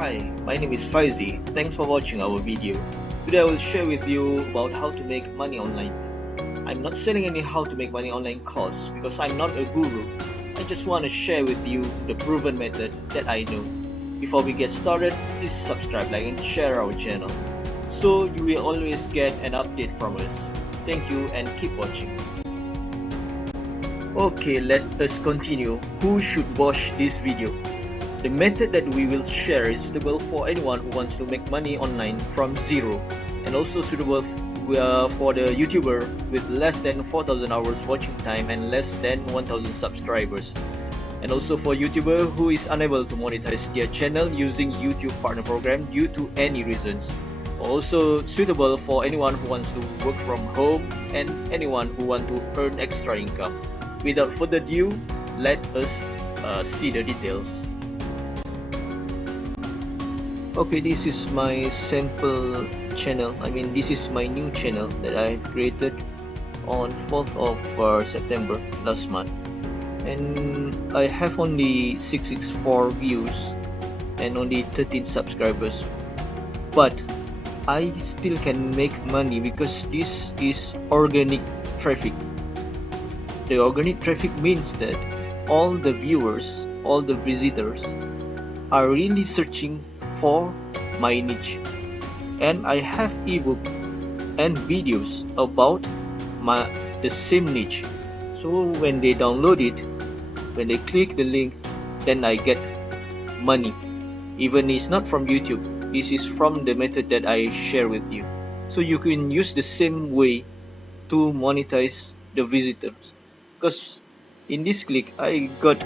Hi, my name is Faizi. Thanks for watching our video. Today I will share with you about how to make money online. I'm not selling any how to make money online course because I'm not a guru. I just want to share with you the proven method that I know. Before we get started, please subscribe, like and share our channel so you will always get an update from us. Thank you and keep watching. Okay, let us continue. Who should watch this video? The method that we will share is suitable for anyone who wants to make money online from zero, and also suitable for the YouTuber with less than 4,000 hours watching time and less than 1,000 subscribers, and also for YouTuber who is unable to monetize their channel using YouTube partner program due to any reasons. Also suitable for anyone who wants to work from home and anyone who wants to earn extra income. Without further ado, let us see the details. Okay, this is my sample channel. This is my new channel that I created on 4th of September last month, and I have only 664 views and only 13 subscribers, but I still can make money because this is organic traffic. The organic traffic means that all the viewers, all the visitors are really searching for my niche, and I have ebook and videos about the same niche. So when they download it, when they click the link, then I get money. Even it's not from YouTube, this is from the method that I share with you. So you can use the same way to monetize the visitors, because in this click I got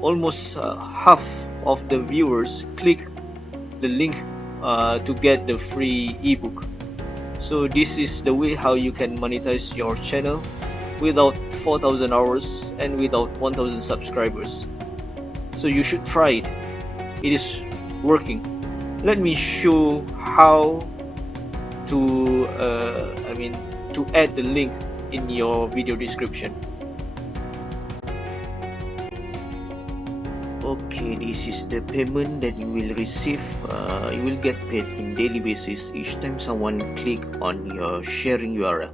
almost half of the viewers click the link to get the free ebook. So this is the way how you can monetize your channel without 4,000 hours and without 1,000 subscribers. So you should try it. It is working. Let me show how to to add the link in your video description. Okay, this is the payment that you will receive. You will get paid in daily basis each time someone click on your sharing URL.